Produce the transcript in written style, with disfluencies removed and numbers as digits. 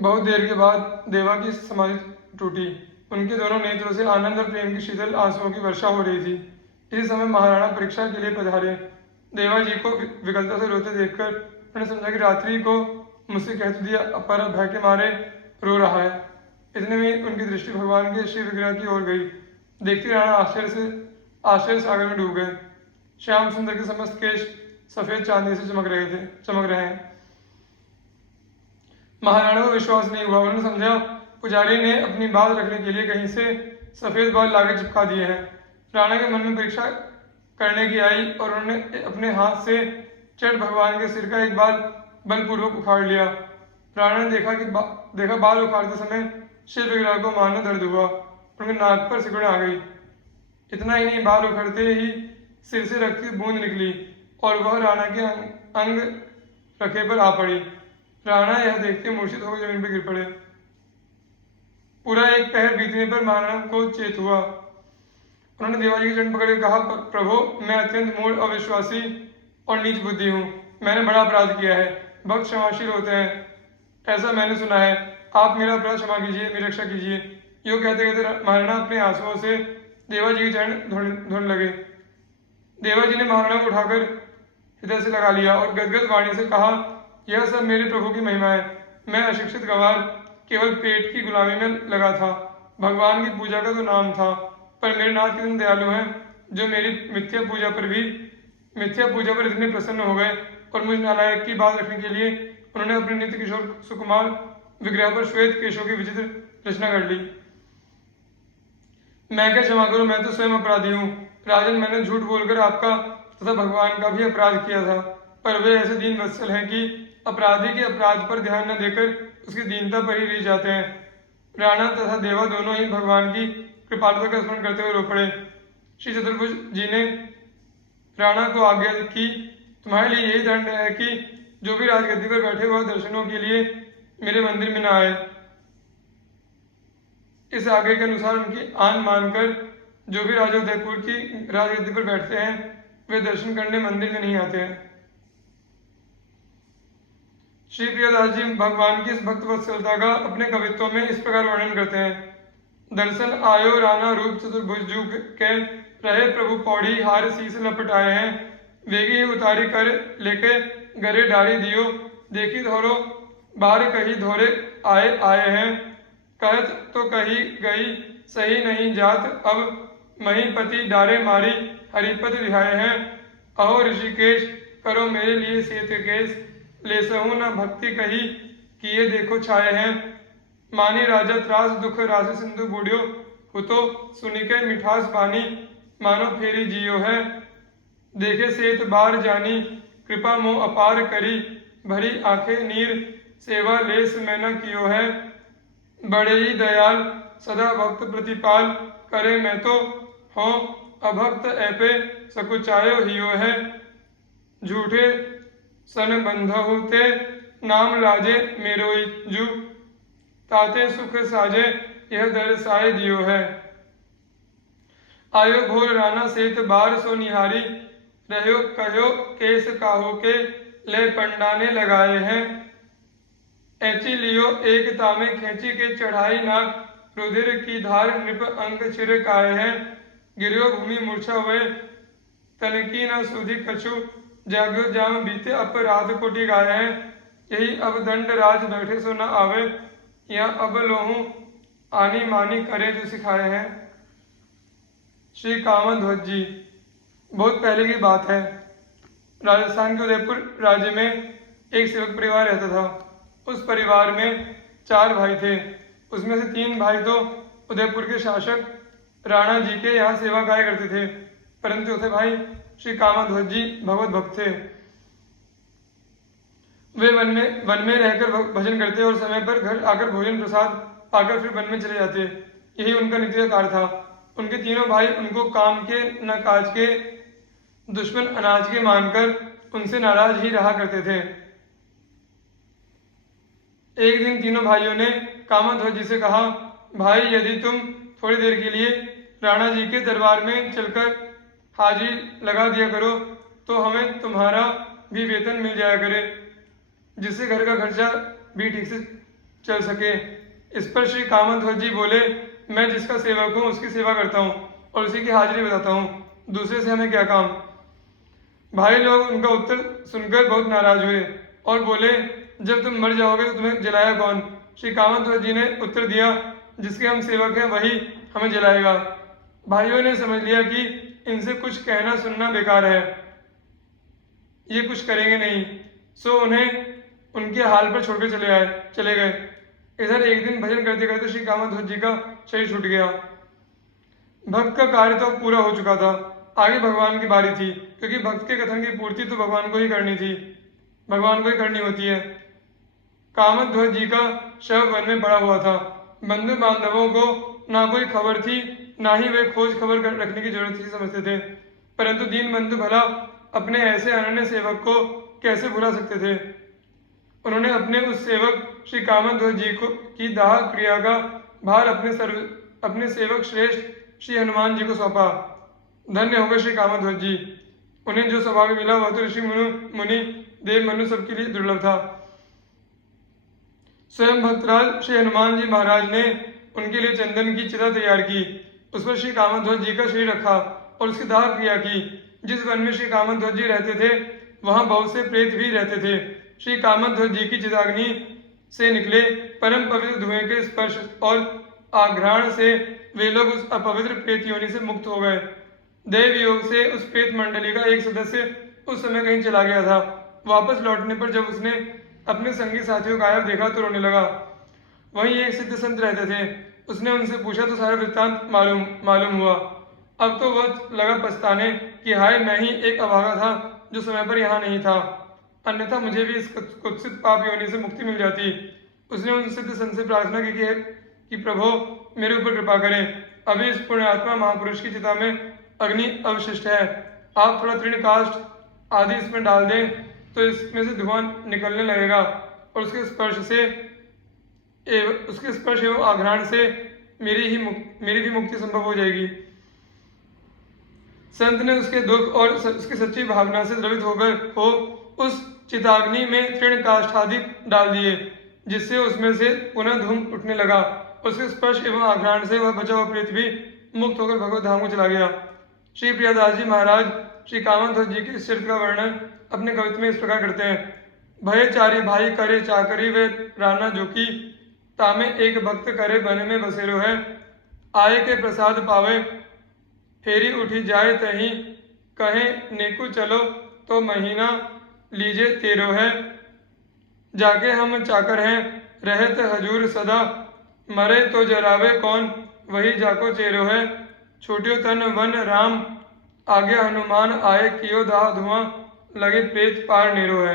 बहुत देर के बाद देवा की समाधि टूटी। उनके दोनों नेत्रों से आनंद और प्रेम की शीतल आंसुओं की वर्षा हो रही थी। इसी समय महाराणा परीक्षा के लिए पधारे। देवा जी को विकलता से रोते देखकर उन्होंने समझा कि रात्रि को मुझसे कह तो दिया, पर भय के मारे रो रहा है। इतने में उनकी दृष्टि भगवान के शिव विग्रह की ओर गई। देखते राणा आश्चर्य सागर में डूब गए। श्याम सुंदर के समस्त केश सफेद चांदी से चमक रहे हैं। महाराणा को विश्वास नहीं हुआ। उन्होंने समझा पुजारी ने अपनी बात रखने के लिए कहीं से सफेद बाल लाकर चिपका दिए हैं। राणा के मन में परीक्षा करने की आई और उन्होंने अपने हाथ से चट भगवान के सिर का एक बाल बलपूर्वक उखाड़ लिया। राणा ने देखा बाल उखाड़ते समय शिव विग्रह को मानो दर्द हुआ। उनके नाक पर सिकुड़न आ गई। इतना ही नहीं, बाल उखड़ते ही सिर से रक्त की बूंद निकली और वह राणा के अंग रखे पर आ पड़ी। राणा यह देखते मूर्छित होकर जमीन पर गिर पड़े। पूरा एक पहर बीतने पर महाराणा को चेत हुआ। उन्होंने देवाजी की चरण पकड़कर कहा, प्रभु, मैं अत्यंत मूढ़, अविश्वासी और नीच बुद्धि हूँ। मैंने बड़ा अपराध किया है। भक्त क्षमाशील होते हैं, ऐसा मैंने सुना है। आप मेरा अपराध क्षमा कीजिए, मेरी रक्षा कीजिए। यूँ कहते कहते महाराणा अपने आंसुओं से देवाजी के चरण धोने लगे। देवाजी ने महाराणा को उठाकर हृदय से लगा लिया और गदगद वाणी से कहा, यह सब मेरे प्रभु की महिमा है। मैं अशिक्षित गंवार केवल पेट की गुलामी में लगा था। भगवान की पूजा का तो नाम था, पर मेरे नाथ कितने दयालु हैं, जो मेरी मिथ्या पूजा पर इतने प्रसन्न हो गए और मुझ नालायक की बात रखने के लिए उन्होंने अपने नित्य किशोर सुकुमार विग्रह पर श्वेत केशों की विचित्र रचना कर ली। मैं क्या क्षमा करूं, मैं तो स्वयं अपराधी हूँ। राजन, मैंने झूठ बोलकर आपका तथा भगवान का भी अपराध किया था, पर वे ऐसे दीन वत्सल हैं कि अपराधी के अपराध पर ध्यान न देकर उसकी दीनता पर ही रीझ जाते हैं। राणा तथा देवा दोनों ही भगवान की कृपालुता का स्मरण करते हुए रो पड़े। श्री चतुर्भुज जी ने राणा को आज्ञा की, तुम्हारे लिए यही दंड है कि जो भी राजगद्दी पर बैठे वह दर्शनों के लिए मेरे मंदिर में न आए। इस आज्ञा के अनुसार उनकी आन मानकर जो भी राजा उदयपुर की राजगद्दी पर बैठते हैं वे दर्शन करने मंदिर में नहीं आते हैं। श्री प्रियदास जी भगवान की इस भक्त वत्सलता का अपने कवित्वों में इस प्रकार वर्णन करते हैं। दर्शन आयो राणा रूप चतुर्भुज के, रहे प्रभु पौड़ी हार शीस लपटाए हैं। वेगी ही उतारी कर लेके गरे डारी दियो, देखी धोरो बाहर कही धोरे आए हैं। कहत तो कही गई सही नहीं जात, अब महीपति डारे मारी हरिपद रिहाए हैं। अहो ऋषिकेश करो मेरे लिए सेत केश, ले सहू न भक्ति कही किए देखो छाए हैं। मानी राजा त्रास दुख राशि सिंधु बूढ़ियो, हुतो सुनिके मिठास बानी मानो फेरी जियो है। देखे सेत बार जानी कृपा मोह अपार करी, भरी आंखें नीर सेवा लेस मैं न कियो है। बड़े ही दयाल सदा भक्त प्रतिपाल, करे मैं तो हो अभक्त ऐपे सकुचायो हियो है। झूठे सन बंधहुते नाम लाजे मेरोई जू, ताते सुख साजे यह दरसाए दियो है। आयो घोर राणा सेत बार सो निहारी, रहो कहो केस काहो के ले पंडाने लगाए हैं। ऐची लियो एक तामे खेची के चढ़ाई नाक, रुधिर की धार नृप अंग छिड़काए हैं। गिरो भूमि मूर्छा हुए तनकी न सुधि कछु, जाग्यो जाम बीते अपराध कोटि गाए हैं। यही अब दंड राज बैठे सो न आवे, या अब लोहू आनी मानी करे जो सिखाए हैं। श्री कामध्वज जी। बहुत पहले की बात है। राजस्थान के उदयपुर राज्य में एक सेवक परिवार रहता था। उस परिवार में 4 भाई थे। उसमें से 3 भाई तो उदयपुर के शासक राणा जी के यहाँ सेवा कार्य करते थे, परंतु चौथे भाई श्री कामध्वज जी भगवत भक्त थे। वे वन में रहकर भजन करते और समय पर घर आकर भोजन प्रसाद पाकर फिर वन में चले जाते। यही उनका नित्य कार्य था। उनके तीनों भाई उनको काम के न काज के दुश्मन अनाज के मानकर उनसे नाराज ही रहा करते थे। एक दिन तीनों भाइयों ने कामध्वज जी से कहा, भाई यदि तुम थोड़ी देर के लिए राणा जी के दरबार में चलकर हाजिरी लगा दिया करो तो हमें तुम्हारा भी वेतन मिल जाया करे, जिससे घर का खर्चा भी ठीक से चल सके। इस पर श्री कामध्वज जी बोले, मैं जिसका सेवक हूँ उसकी सेवा करता हूँ और उसी की हाजिरी बताता हूँ, दूसरे से हमें क्या काम। भाई लोग उनका उत्तर सुनकर बहुत नाराज हुए और बोले, जब तुम मर जाओगे तो तुम्हें जलाया कौन। श्री कामध्वज जी ने उत्तर दिया, जिसके हम सेवक हैं वही हमें जलाएगा। भाइयों ने समझ लिया कि इनसे कुछ कहना सुनना बेकार है, ये कुछ करेंगे नहीं, सो उन्हें उनके हाल पर छोड़कर चले गए। इधर एक दिन भजन करते करते श्री कामध्वज जी का शरीर छूट गया। भक्त का कार्य तो पूरा हो चुका था, आगे भगवान की बारी थी, क्योंकि भक्त के कथन की पूर्ति तो भगवान को ही करनी थी, भगवान को ही करनी होती है। कामध्वज जी का शव वन में पड़ा हुआ था। बंधु बांधवों को ना कोई खबर थी, ना ही वे खोज खबर रखने की जरूरत थी समझते थे, परंतु दीन बंधु भला अपने ऐसे अनन्य सेवक को कैसे भुला सकते थे। उन्होंने अपने उस सेवक श्री कामध्वज जी को की दाह क्रिया का भार अपने सेवक श्रेष्ठ श्री हनुमान जी को सौंपा। धन्य हो गए श्री कामध्वज जी, उन्हें जो सौभाग्य मिला वह तो ऋषि मुनि देव मनु सबके लिए दुर्लभ था। स्वयं भक्तराज श्री हनुमान जी महाराज ने उनके लिए चंदन की चिता तैयार की, उस पर श्री कामध्वज जी का शरीर रखा और उसकी दाह क्रिया की। जिस वन में श्री कामध्वज जी रहते थे वहां बहुत से प्रेत भी रहते थे। श्री कामध्वज जी की चिताग्नि से निकले परम पवित्र धुएं के स्पर्श और आघ्राण से वे लोग उस अपवित्र प्रेत योनि से मुक्त हो गए। देव योग से उस प्रेत मंडली का एक सदस्य उस समय कहीं चला गया था। वापस लौटने पर जब उसने अपने संगी साथियों को गायब देखा तो रोने लगा। वहीं एक सिद्ध संत रहते थे, उसने उनसे पूछा तो सारा वृत्तांत मालूम हुआ। अब तो वह लगा पछताने कि हाय, मैं ही एक अभागा था जो समय पर यहाँ नहीं था, अन्यथा मुझे भी इस कुत्सित पाप योनि से मुक्ति मिल जाती। उसने उन सिद्ध संत से प्रार्थना की कि प्रभु मेरे ऊपर कृपा करें, अभी इस पुण्यात्मा महापुरुष की चिता में अग्नि अवशिष्ट है, आप थोड़ा तृण काष्ठ आदि इसमें डाल दें तो इसमें से धुआं निकलने लगेगा और उसके स्पर्श एवं आघ्राण से मेरी भी मुक्ति संभव हो जाएगी। संत ने उसके दुख और उसकी सच्ची भावना से द्रवित होकर उस चिताग्नि में तृण काष्ठ आदि डाल दिए, जिससे उसमें से पुनः धूम उठने लगा। उसके स्पर्श एवं आघ्राण से वह बचा हुआ प्रेत भी मुक्त होकर भगवत धाम को चला गया। श्री प्रियदास जी महाराज श्री कामध्वज जी के इस चरित्र का वर्णन अपने कवित्व में इस प्रकार करते हैं। भय चारी भाई करे चाकरी वे राना जोकी, तामे एक भक्त करे बन में बसेरो है, आए के प्रसाद पावे फेरी उठी जाए तही, कहे नेकु चलो तो महीना लीजे तेरो है, जाके हम चाकर हैं रहत हजूर सदा, मरे तो जरावे कौन वही जाको चेरो है, छूट्यो तन वन राम आगे हनुमान आए, कियो दाह धुआं लगे प्रेत पार नेरो है।